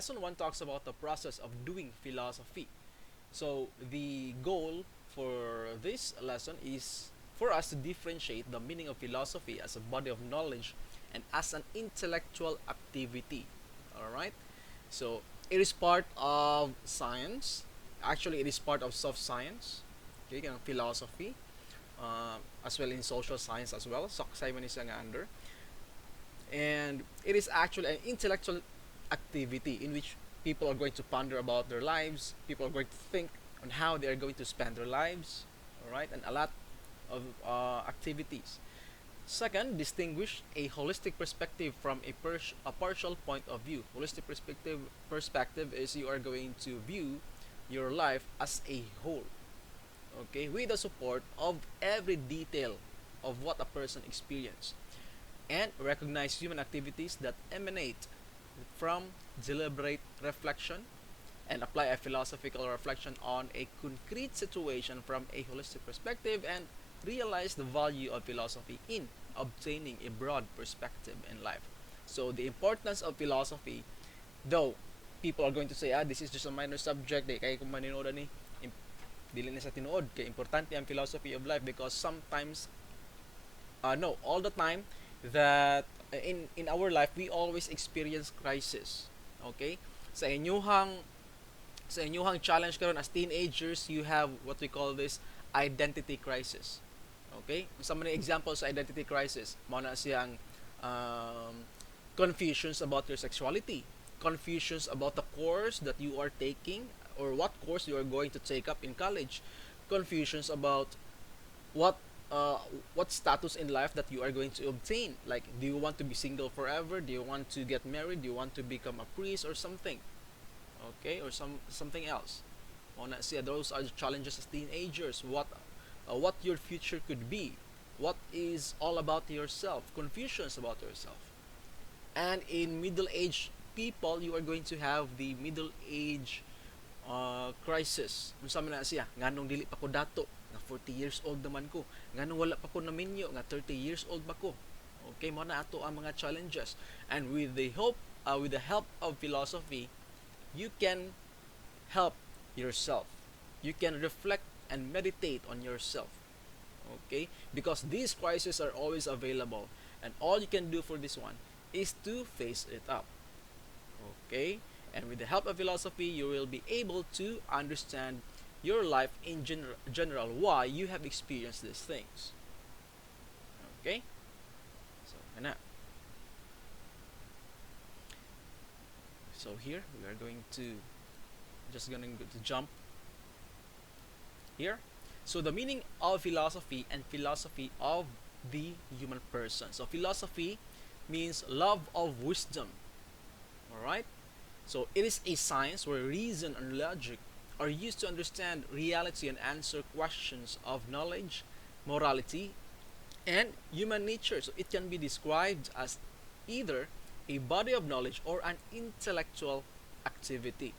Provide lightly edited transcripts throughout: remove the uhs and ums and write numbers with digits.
lesson 1 talks about the process of doing philosophy. So the goal for this lesson is for us to differentiate the meaning of philosophy as a body of knowledge and as an intellectual activity. All right. So it is part of science. Actually, it is part of soft science. Okay, philosophy, as well in social science as well. So, Simon is under, and it is actually an intellectual activity in which people are going to ponder about their lives. People are going to think on how they are going to spend their lives. All right, and a lot of activities. Second, distinguish a holistic perspective from a partial point of view. Holistic perspective is you are going to view your life as a whole, okay, with the support of every detail of what a person experienced, and recognize human activities that emanate from deliberate reflection, and apply a philosophical reflection on a concrete situation from a holistic perspective, and realize the value of philosophy in obtaining a broad perspective in life. So the importance of philosophy, though people are going to say, this is just a minor subject, kaya kung maninood ni, dili na sa tinuod, kaya importante ang philosophy of life, because sometimes, no, all the time, that in our life, we always experience crisis. Okay? Sa inyuhang challenge karon as teenagers, you have what we call this identity crisis. Okay? Sa mga examples sa identity crisis, mao na siyang confusions about your sexuality, confusions about the course that you are taking or what course you are going to take up in college, confusions about what what status in life that you are going to obtain. Like, do you want to be single forever? Do you want to get married? Do you want to become a priest or something? Okay, or something else. Those are the challenges as teenagers. What your future could be, what is all about yourself, confusions about yourself. And in middle age people, you are going to have the middle age crisis. Unsa man na siya, nganong dili pa ko dato, nga 40 years old naman ko, nganong wala pa ko naminyo, nga 30 years old pa ko. Okay, mo na ato ang mga challenges. And with the help of philosophy, you can help yourself. You can reflect and meditate on yourself. Okay, because these crises are always available, and all you can do for this one is to face it up. Okay, and with the help of philosophy, you will be able to understand your life in general, why you have experienced these things. Okay, so so here we are going to jump here. So the meaning of philosophy and philosophy of the human person. So philosophy means love of wisdom. All right. So it is a science where reason and logic are used to understand reality and answer questions of knowledge, morality, and human nature. So it can be described as either a body of knowledge or an intellectual activity.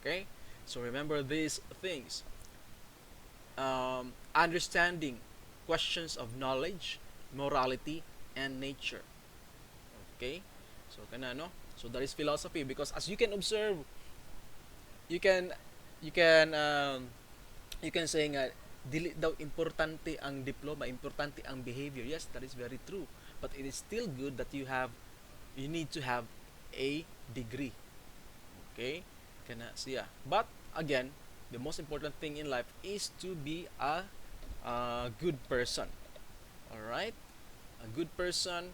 Okay? So remember these things. Understanding questions of knowledge, morality, and nature. Okay? So So that is philosophy, because as you can observe, you can you can um, you can say nga dili daw importante ang diploma, importante ang behavior. Yes, that is very true. But it is still good that you need to have a degree. Okay? Siya. But again, the most important thing in life is to be a good person. All right? A good person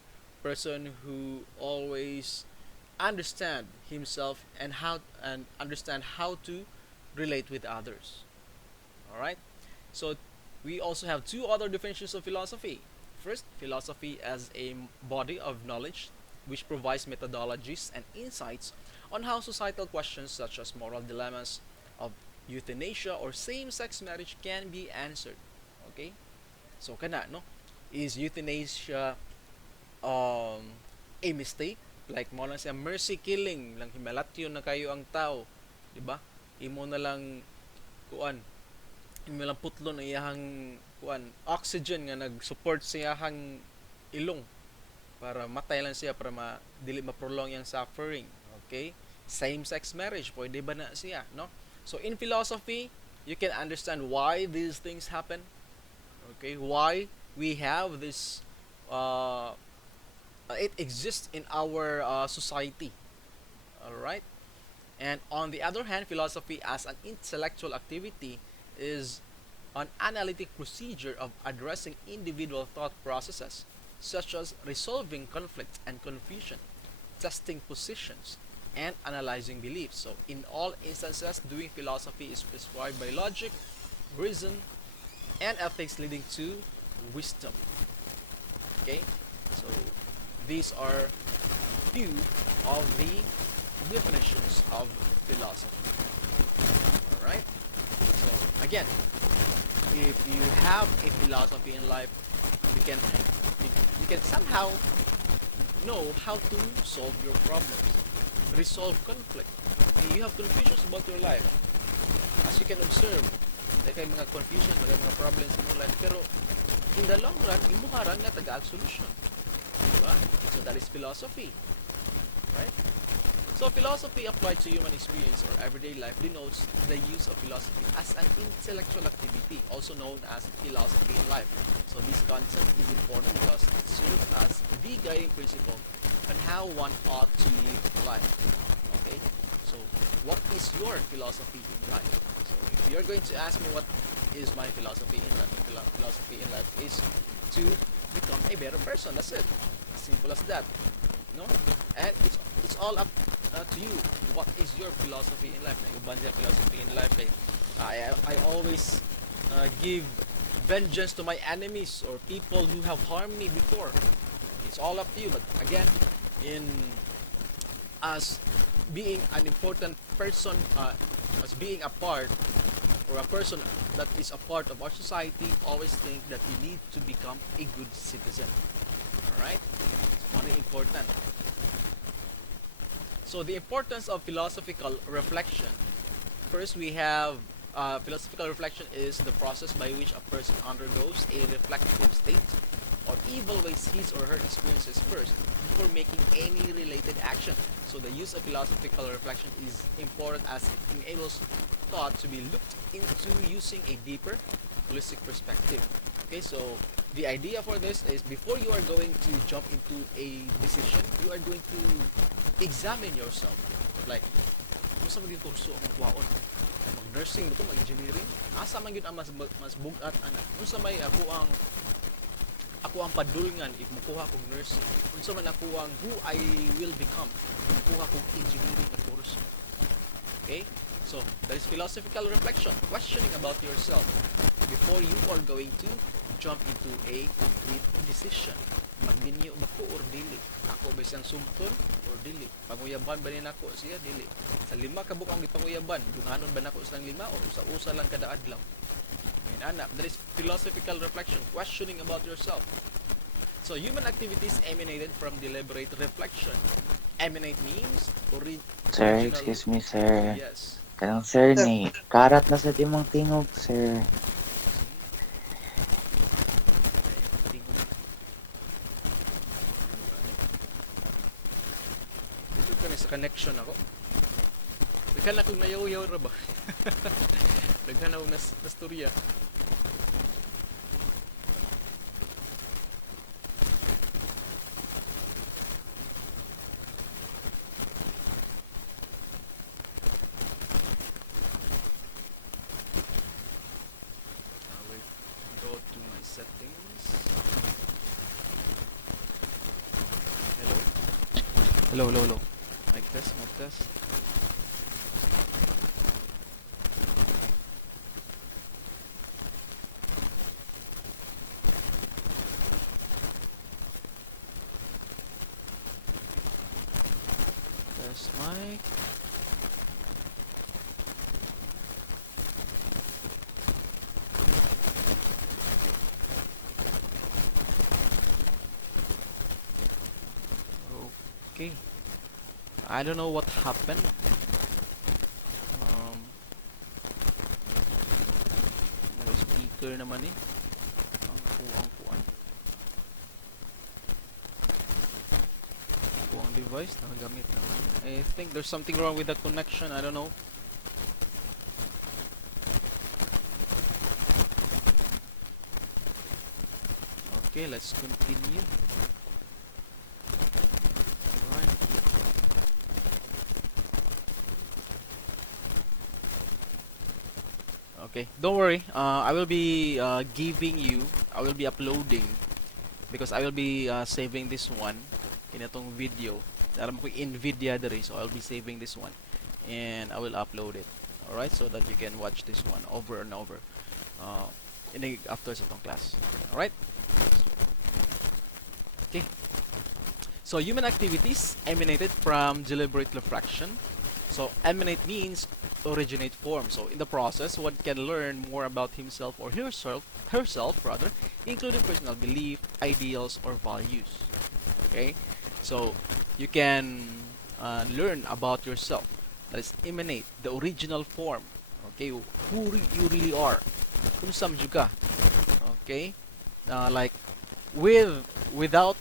who always understand himself and understand how to relate with others. All right? So we also have two other definitions of philosophy. First, philosophy as a body of knowledge which provides methodologies and insights on how societal questions such as moral dilemmas of euthanasia or same-sex marriage can be answered. Okay? So no? Is euthanasia a mistake? Like mo lang siya mercy killing, lang himalatyon na kayo ang tao, di ba? Imo na lang kuan, imo lang putlon ang iyahang kuan oxygen nga nag-support sa iyahang ilong para matay lang siya, para dili ma-prolong yung suffering. Okay? Same-sex marriage, pwede ba na siya, no? So in philosophy, you can understand why these things happen. Okay, why we have this it exists in our society. All right. And on the other hand, philosophy as an intellectual activity is an analytic procedure of addressing individual thought processes, such as resolving conflict and confusion, testing positions, and analyzing beliefs. So, in all instances, doing philosophy is prescribed by logic, reason, and ethics leading to wisdom. Okay? So, these are few of the definitions of philosophy. Alright? So, again, if you have a philosophy in life, you can you can somehow know how to solve your problems, resolve conflict. You have confusions about your life. As you can observe, may mga confusions, may mga problems in your life, pero in the long run, imuharang na taga solution. Diba? So that is philosophy. Right? So philosophy applied to human experience or everyday life denotes the use of philosophy as an intellectual activity, also known as philosophy in life. So this concept is important because it serves as the guiding principle on how one ought to live life. Okay? So what is your philosophy in life? So if you're going to ask me what is my philosophy in life, philosophy in life is to become a better person. That's it. As simple as that. No? And it's all up to you. What is your philosophy in life? Philosophy in life. I always give vengeance to my enemies or people who have harmed me before. It's all up to you. But again, in as being an important person, as being a part or a person that is a part of our society, always think that you need to become a good citizen. Alright? It's very important. So the importance of philosophical reflection. First, we have philosophical reflection is the process by which a person undergoes a reflective state or evaluates his or her experiences first before making any related action. So the use of philosophical reflection is important as it enables thought to be looked into using a deeper, holistic perspective. Okay, so the idea for this is before you are going to jump into a decision, you are going to examine yourself. Like, kung sa maging kurso ang kuwaon, mag-nursing dito, mag-engineering, asa man yun ang mas bugat, ana. Kung sa may ako ang padulngan if mukuha kong nursing, kung sa man ako ang who I will become, mukuha kong engineering na kurso. Okay? So, that is philosophical reflection, questioning about yourself before you are going to jump into a concrete decision. Maglinyo ba ko or dili? Ako ba siyang sumton or dili? Panguyaban ba ni nako siya dili? Sa 5 ka bukang gipanguyaban, dunganon ba nako sa 5 o usa-usa lang kada adlaw? And ana, that is philosophical reflection, questioning about yourself. So human activities emanated from deliberate reflection. Emanate means Sir, excuse me, sir. Yes. Kanang sir ni, karat na sa timong tingog, sir. Dito ka sa connection ako. Daghan akong nayaw-yaw ra ba? Daghan akong nasturya. Hello. Mic test. Test mic. Okay. I don't know what happened. May speaker naman eh. Ang kuwang device nakagamit naman. I think there's something wrong with the connection. I don't know. Okay, let's continue. Alright. Okay, don't worry. I will be I will be uploading because I will be saving this one kinatong video. Alam ko Nvidia diri, so I'll be saving this one and I will upload it. Alright, so that you can watch this one over and over after sa tong class. Alright? Okay. So human activities emanated from deliberate refraction. So emanate means originate form. So in the process, one can learn more about himself or herself rather, including personal belief, ideals, or values. Okay, so you can learn about yourself. That is emanate, the original form. Okay, who you really are. Kung sam ka. Okay, like without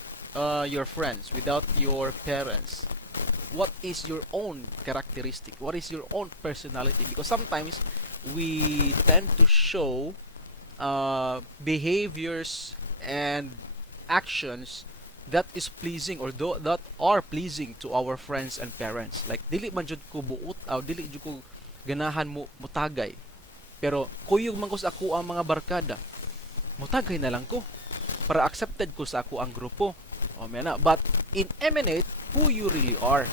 your friends, without your parents, what is your own characteristic, what is your own personality, because sometimes we tend to show behaviors and actions that is pleasing or that are pleasing to our friends and parents. Like dili man jud ko buot aw dili jud ko ganahan mo mutagay, pero kuyog man ko sa ako ang mga barkada, mutagay na lang ko para accepted ko sa ako ang grupo. But in emanate who you really are.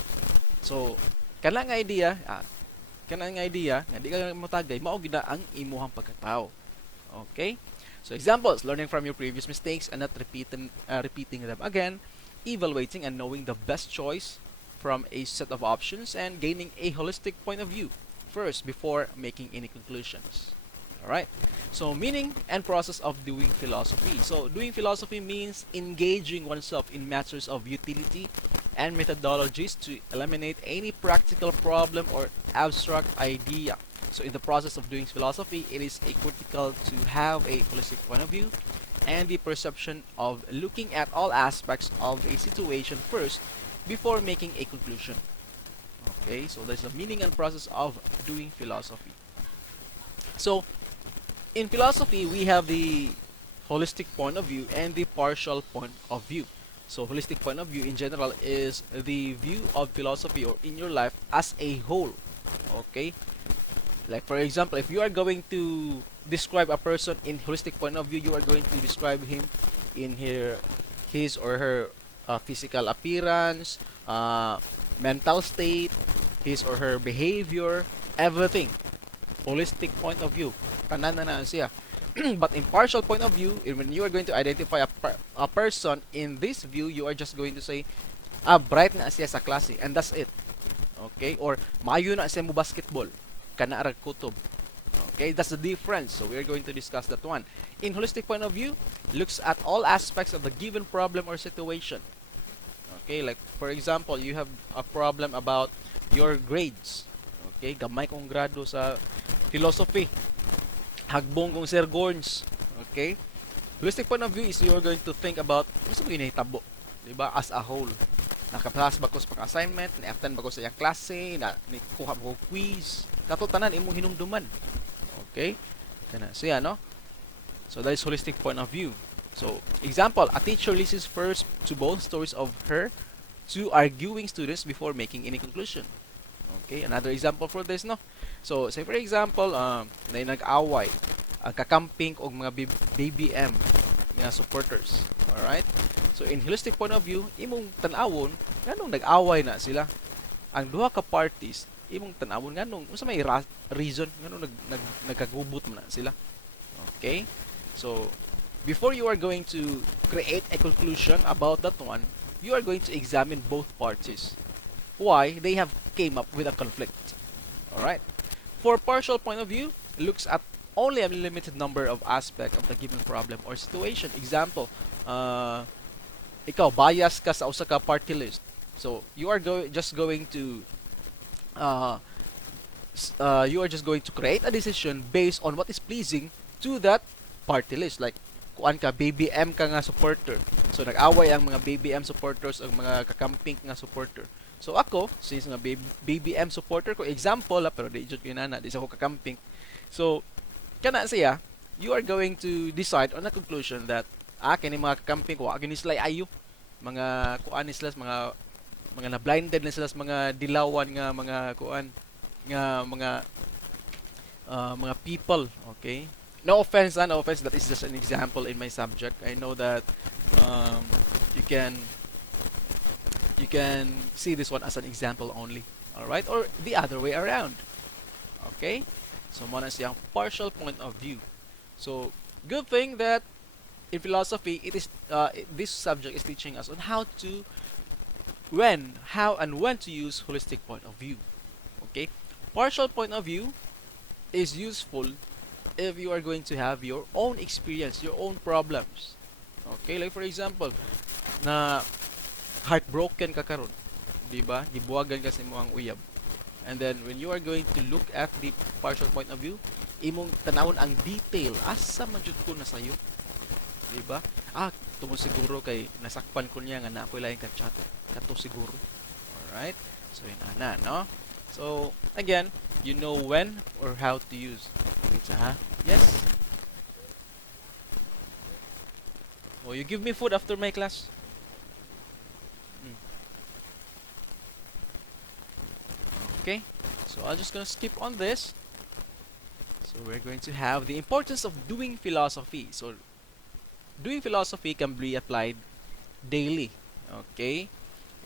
So kana nga idea nga di ka motagay mao gid ang imuhang pagkatao. Okay, so examples: learning from your previous mistakes and not repeating them again, evaluating and knowing the best choice from a set of options, and gaining a holistic point of view first before making any conclusions. Alright, so meaning and process of doing philosophy. So doing philosophy means engaging oneself in matters of utility and methodologies to eliminate any practical problem or abstract idea. So in the process of doing philosophy, it is critical to have a holistic point of view and the perception of looking at all aspects of a situation first before making a conclusion. Okay, so there's the meaning and process of doing philosophy. So in philosophy, we have the holistic point of view and the partial point of view. So holistic point of view in general is the view of philosophy or in your life as a whole. Okay, like for example, if you are going to describe a person in holistic point of view, you are going to describe him in his or her physical appearance, mental state, his or her behavior, everything. Holistic point of view, tanan na siya. But in partial point of view, when you are going to identify a person in this view, you are just going to say, bright na siya sa klase, and that's it. Okay, or maayo na siya mo basketball, kana ra kutob. Okay, that's the difference. So we are going to discuss that one. In holistic point of view, looks at all aspects of the given problem or situation. Okay, like for example, you have a problem about your grades. Okay, gamay kong grado sa philosophy, hagbong kong Sir Gorns. Okay, holistic point of view is you are going to think about ano sa mga hinahitabo, diba, as a whole. Nakapass ba ko sa pag-assignment, na-attend ba ko sa iyang klase, kuha ba ko quiz, kato tanan imong hinumduman. Okay, kana siya, no? So that is holistic point of view. So example, a teacher listens first to both stories of her two arguing students before making any conclusion. Okay, another example for this, no? So, say for example, na nag-away, kakamping og mga BBM nga supporters. Alright? So, in holistic point of view, imong tanawon, nganong nag-away na sila. Ang duha ka parties, imong tanawon, nganong, unsa may reason, nganong nagkagubot na sila. Okay? So, before you are going to create a conclusion about that one, you are going to examine both parties. Why they have came up with a conflict. Alright? For partial point of view, looks at only a limited number of aspects of the given problem or situation. Example, ikaw bias ka sa usa ka party list. So you are just going to create a decision based on what is pleasing to that party list. Like kuan ka BBM ka nga supporter. So nag-away ang mga BBM supporters ang mga kakamping nga supporter. So ako, since nga BBM supporter ko, example pero di jud ko inana, di sa ko kakamping. So kana siya, you are going to decide on a conclusion that kini mga kakamping ko, agin sila ayo. Mga kuan sila mga na blinded na sila sa mga dilawan nga mga kuan nga mga people, okay? No offense, no offense. That is just an example in my subject. I know that um, you can see this one as an example only, all right? Or the other way around, okay? So, muna siyang partial point of view. So, good thing that in philosophy, it is this subject is teaching us on how to how and when to use holistic point of view. Okay, partial point of view is useful if you are going to have your own experience, your own problems. Okay, like for example, na heartbroken ka karon, di ba? Gibuwagan kasi mo ang uyab. And then when you are going to look at the partial point of view, imong tanawon ang detail asa man jud ko na sayo, di ba? Tumo siguro kay nasakpan ko niya nga na ako lain ka chat. Kato siguro. Alright? So yun ana, no? So again, you know when or how to use. Wait, ha? Yes? Oh, you give me food after my class? Okay, so I'm just gonna skip on this. So we're going to have the importance of doing philosophy. So doing philosophy can be applied daily, okay?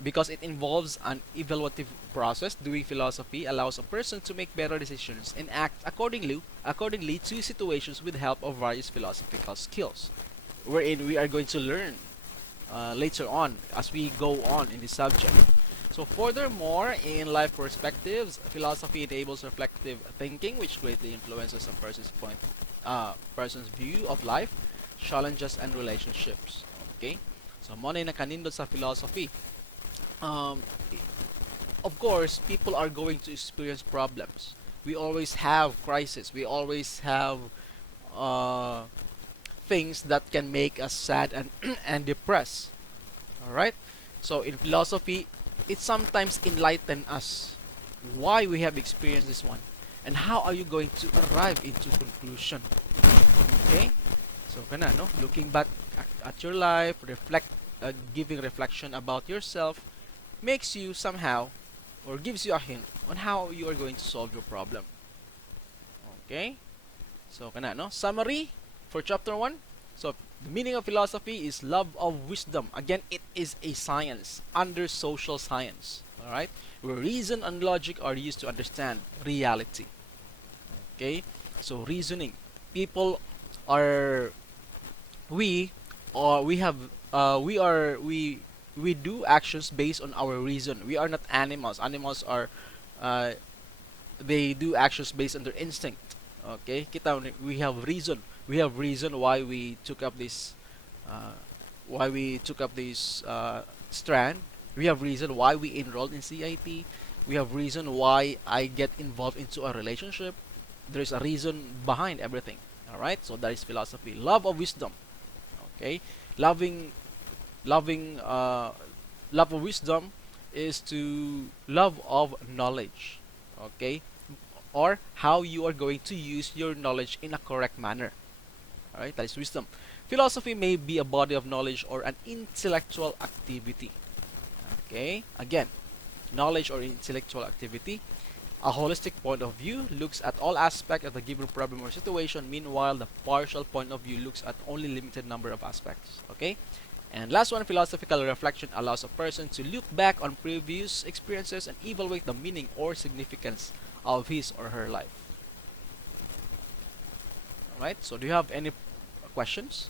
Because it involves an evaluative process. Doing philosophy allows a person to make better decisions and act accordingly to situations with help of various philosophical skills, wherein we are going to learn later on as we go on in this subject. So furthermore, in life perspectives, philosophy enables reflective thinking, which greatly influences a person's view of life, challenges, and relationships. Okay? So, mo na nakanindot sa philosophy. Um, of course, people are going to experience problems. We always have crisis. We always have uh, things that can make us sad and and depressed. All right. So in philosophy, it sometimes enlighten us why we have experienced this one and how are you going to arrive into conclusion. Okay. So kana no, looking back at your life, giving reflection about yourself makes you somehow or gives you a hint on how you are going to solve your problem. Okay? So kana no, summary for chapter 1. So the meaning of philosophy is love of wisdom. Again, it is a science under social science. All right? Where reason and logic are used to understand reality. Okay? So reasoning. People are we have we do actions based on our reason. We are not animals. Animals are uh, they do actions based on their instinct. Okay, kita we have reason. We have reason uh, why we took up this strand. We have reason why we enrolled in CIT. We have reason why I get involved into a relationship. There's a reason behind everything. All right, so that is philosophy. Love of wisdom. Okay, loving loving love of wisdom is to love of knowledge. Okay, or how you are going to use your knowledge in a correct manner. All right, that is wisdom. Philosophy may be a body of knowledge or an intellectual activity. Okay, again, knowledge or intellectual activity. A holistic point of view looks at all aspects of the given problem or situation. Meanwhile, the partial point of view looks at only limited number of aspects. Okay, and last one, philosophical reflection allows a person to look back on previous experiences and evaluate the meaning or significance of his or her life. All right. So, do you have any questions?